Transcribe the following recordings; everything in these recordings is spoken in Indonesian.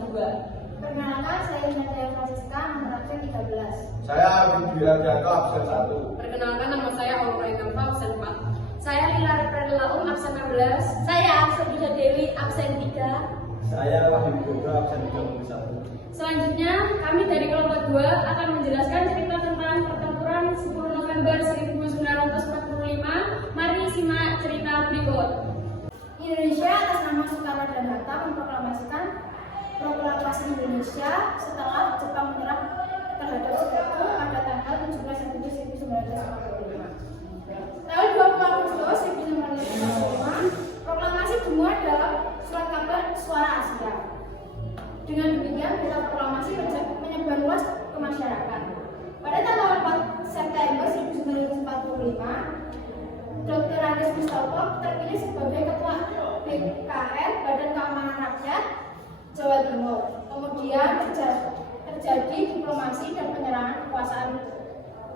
2. Perkenalkan, saya Nadia Francisca, nomor absen 13. Saya Arvin Wiradjaka, absen 1. Perkenalkan, nama saya Aurora Kanfa, absen 4. Saya Lila Reprelaum, absen 16. Saya Absabila Dewi, absen 3. Saya Wahyu Yoga, absen 31. Selanjutnya, kami dari kelompok 2 akan menjelaskan cerita tentang pertempuran 10 November 1945. Mari simak cerita berikut. Indonesia atas nama Soekarno dan Hatta memproklamasikan proklamasi Indonesia setelah Jepang menyerah terhadap Sekutu pada tanggal 17 Agustus 1945. Tanggal 20 Agustus 1945, proklamasi dimuat dalam surat kabar Suara Asia. Dengan demikian, berita proklamasi menyebar luas ke masyarakat. Pada tanggal 4 September 1945, Dr. Andes Mustopo terpilih sebagai Ketua BKR (Badan Keamanan Rakyat) Jawa Timur. Kemudian terjadi diplomasi dan penyerahan kekuasaan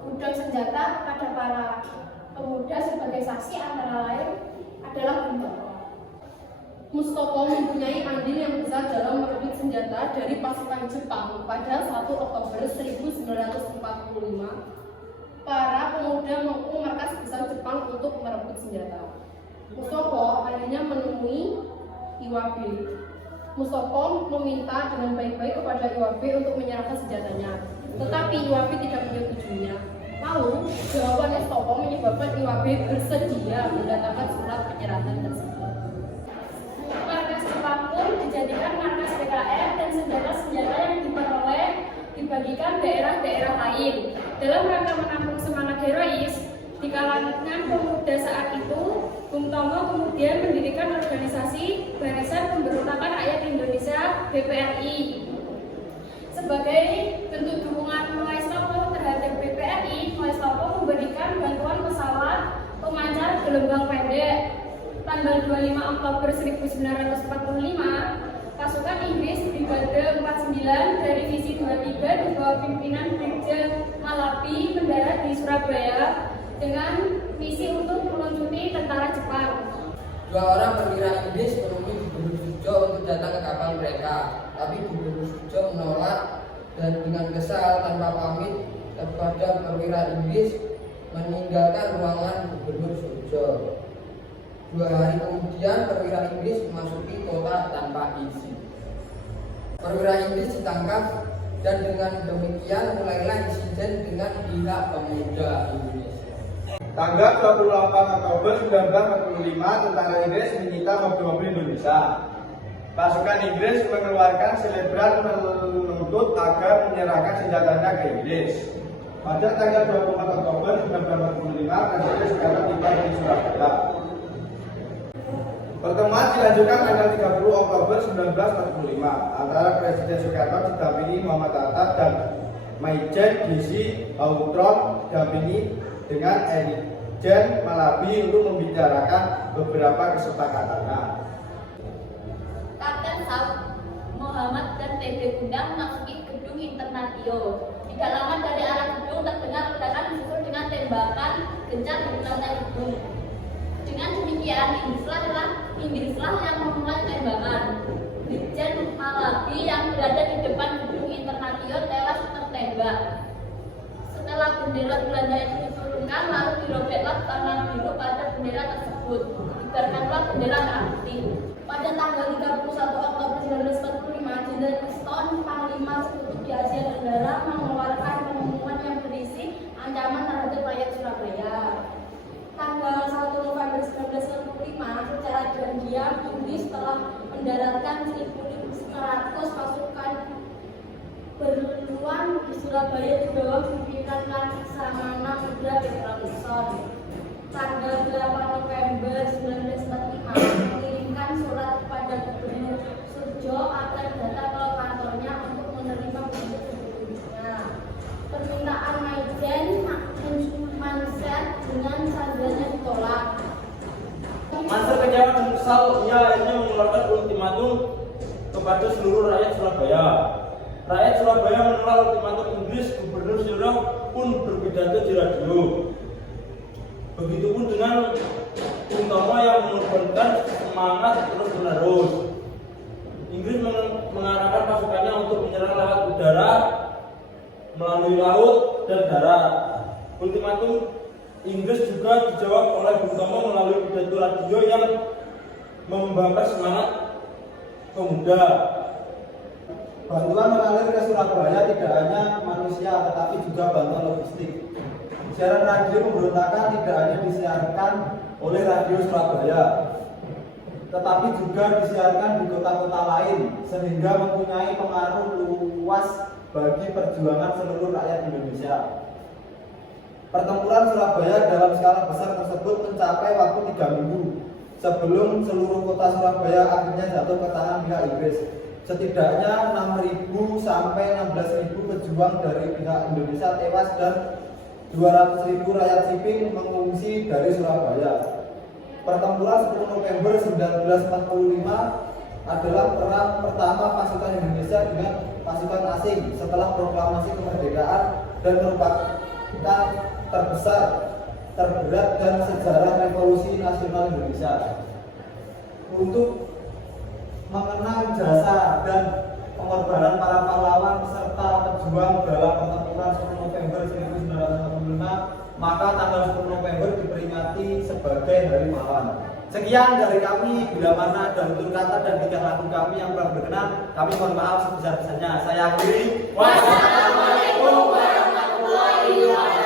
gudang senjata pada para pemuda. Sebagai saksi antara lain adalah Bung Tomo. Mustopo mempunyai andil yang besar dalam merebut senjata dari pasukan Jepang. Pada 1 Oktober 1945, para pemuda mengepung markas besar Jepang untuk merebut senjata. Mustopo akhirnya menemui Iwabe. Mustopo meminta dengan baik-baik kepada Iwabe untuk menyerahkan senjatanya, tetapi Iwabe tidak menyetujuinya. Lalu, jawaban Mustopo menyebabkan Iwabe bersedia mendatangkan surat penyerahan tersebut. Markas Jepang pun dijadikan markas BKR dan senjata-senjata yang diperoleh dibagikan daerah-daerah lain. Dalam rangka menampung semangat herois di kalangan pemuda saat itu, Bung Tomo kemudian mendirikan organisasi Barisan Pemberontakan Rakyat Indonesia (BPRI). Sebagai bentuk dukungan Mustopo terhadap BPRI, Mustopo memberikan bantuan pesawat pemancar gelombang pendek. Tanggal 25 Oktober 1945, pasukan Inggris Brigade 49 dari Divisi 23 di bawah pimpinan Brigjen Malabi mendarat di Surabaya dengan misi untuk meluncuti tentara Jepang. 2 orang perwira Inggris menemui Gubernur Sujo untuk datang ke kapal mereka, tapi Gubernur Sujo menolak dan dengan kesal tanpa pamit kepada perwira Inggris meninggalkan ruangan Gubernur Sujo. 2 hari kemudian perwira Inggris memasuki kota tanpa izin. Perwira Inggris ditangkap dan dengan demikian mulailah insiden dengan pihak pemuda Indonesia. Tanggal 28 Oktober 1945, tentara Inggris menyita mobil-mobil Indonesia. Pasukan Inggris mengeluarkan selebran menuntut agar menyerahkan senjatanya ke Inggris. Pada tanggal 24 Oktober 1945, Presiden Soekarno tiba di Surabaya. Pertemuan dilanjutkan tanggal 30 Oktober 1945 antara Presiden Soekarno didampingi Muhammad Hatta dan Maijen Gizi Hautron didampingi dengan Irjen Malabi untuk membicarakan beberapa kesepakatannya. Kapten Saud Muhammad dan TB Gundang memasuki gedung Internatio. Tidak lama dari arah gedung terdengar ledakan disusul dengan tembakan gencar di lantai gedung. Dengan demikian, Inggrislah yang memulai tembakan. Brigjen Malabi yang berada di depan gedung Internatio tewas tertembak. Setelah bendera Belanda itu diturunkan, lalu dirobeklah warna biru pada bendera tersebut. Dikibarkanlah bendera merah putih. Pada tanggal 31 Oktober 1945, Jenderal Preston, Panglima Sekutu di Asia Tenggara, mengeluarkan pengumuman yang berisi ancaman terhadap rakyat Surabaya. Tanggal 1 November 1945, secara diam-diam Inggris telah mendaratkan 1.500 pasukan berluan di Surabaya di bawah pimpinan Laksamana Muda Petralison. Tanggal 8 November 1945, mengirimkan surat kepada Gubernur Sujo agar datang ke kantornya untuk menerima bentuk-bentuknya. Permintaan Maijen Manset dengan sandarnya ditolak. Manser kecewa dan kesal, ia akhirnya mengeluarkan ultimatum kepada seluruh rakyat Surabaya. Rakyat Surabaya menolak ultimatum Inggris. Gubernur Sujo pun berpidato di radio. Begitupun dengan Bung Tomo yang mengorbankan semangat terus-menerus. Inggris mengarahkan pasukannya untuk menyerang lewat udara, melalui laut dan darat. Ultimatum Inggris juga dijawab oleh Bung Tomo melalui pidato radio yang membakar semangat pemuda. Bantuan mengalir ke Surabaya tidak hanya manusia tetapi juga bantuan logistik. Siaran radio pemberontakan tidak hanya disiarkan oleh Radio Surabaya, tetapi juga disiarkan di kota-kota lain sehingga mempunyai pengaruh luas bagi perjuangan seluruh rakyat Indonesia. Pertempuran Surabaya dalam skala besar tersebut mencapai waktu 3 minggu sebelum seluruh kota Surabaya akhirnya jatuh ke tangan pihak Inggris. Setidaknya 6.000 sampai 16.000 pejuang dari pihak Indonesia tewas dan 200.000 rakyat sipil mengungsi dari Surabaya. Pertempuran 10 November 1945 adalah perang pertama pasukan Indonesia dengan pasukan asing setelah proklamasi kemerdekaan dan merupakan terbesar, terberat dan sejarah revolusi nasional Indonesia. Untuk mengenang jasa dan pengorbanan para pahlawan serta pejuang dalam pertempuran 10 November 1945, maka tanggal 10 November diperingati sebagai Hari Pahlawan. Sekian dari kami, bila mana ada tutur kata dan tingkah laku kami yang kurang berkenan, kami mohon maaf sebesar-besarnya. Saya akhiri. Wassalamualaikum warahmatullahi wabarakatuh.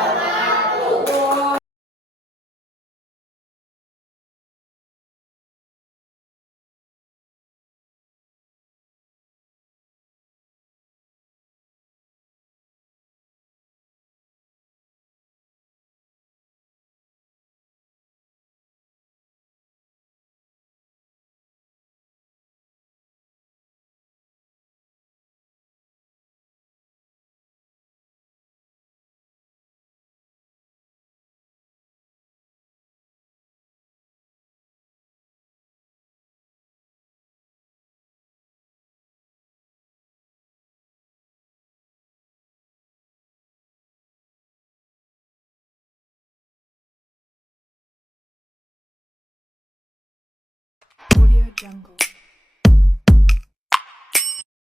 Audio Jungle.